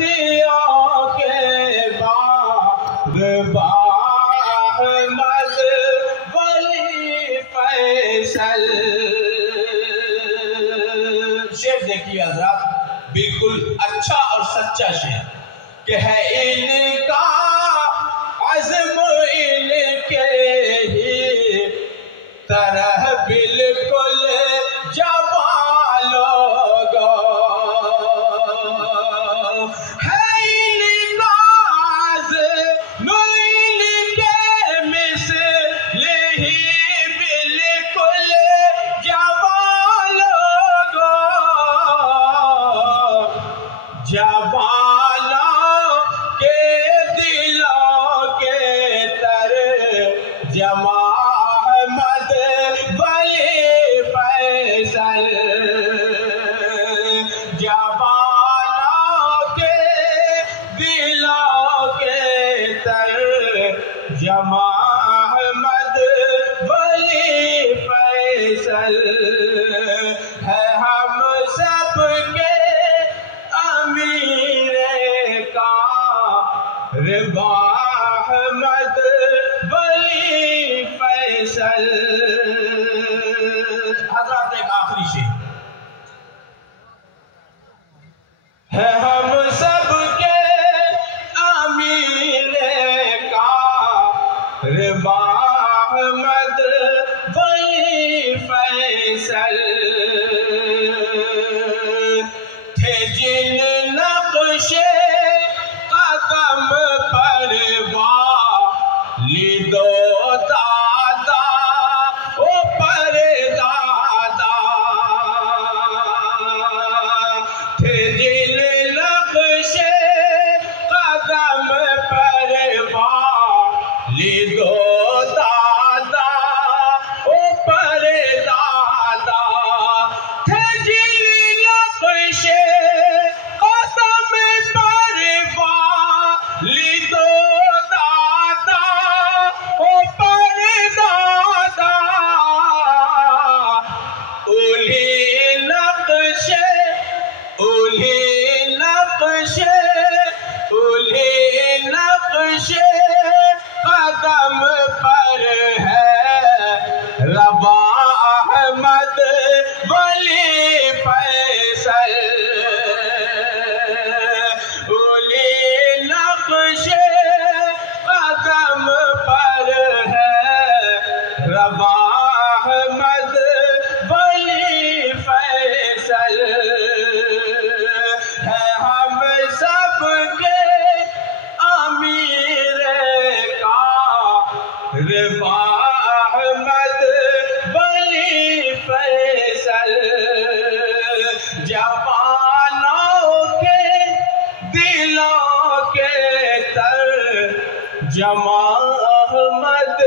بستیوں کے باغباں احمد ولی فیصل. شعر دیکھیے حضرات، بالکل اچھا اور سچا شعر کہ ہے ان کا عزم ان کے ہی طرح بالکل جوان لوگوں. ہے ان کا عزم ان کے مثل ہی بالکل جوان لوگوں. جوانوں کے دلوں کے ترجمہ احمد ولی فیصل. جوانوں کے دلوں کے ترجمہ احمد ولی فیصل. ہے ہم سب کے امیر کامرواں احمد ولی فیصل. حضرات ایک آخری شعر ہے ہم سب کے امیر کامرواں احمد ولی فیصل. تھے جن نقش قدم پر والد و دادا او پر دادا. تھے جن نقش قدم پر والد و دادا او پر دادا. تھے جن نقش قدم پر والد و دادا او پر دادا. انہی نقش قدم پر ہے رواں احمد ولی فیصل. انہی نقش قدم پر ہے رواں احمد ولی فیصل. ہے ہم سب کے امیر کامرواں احمد ولی فیصل. جوانوں کے دلوں کے ترجمہ احمد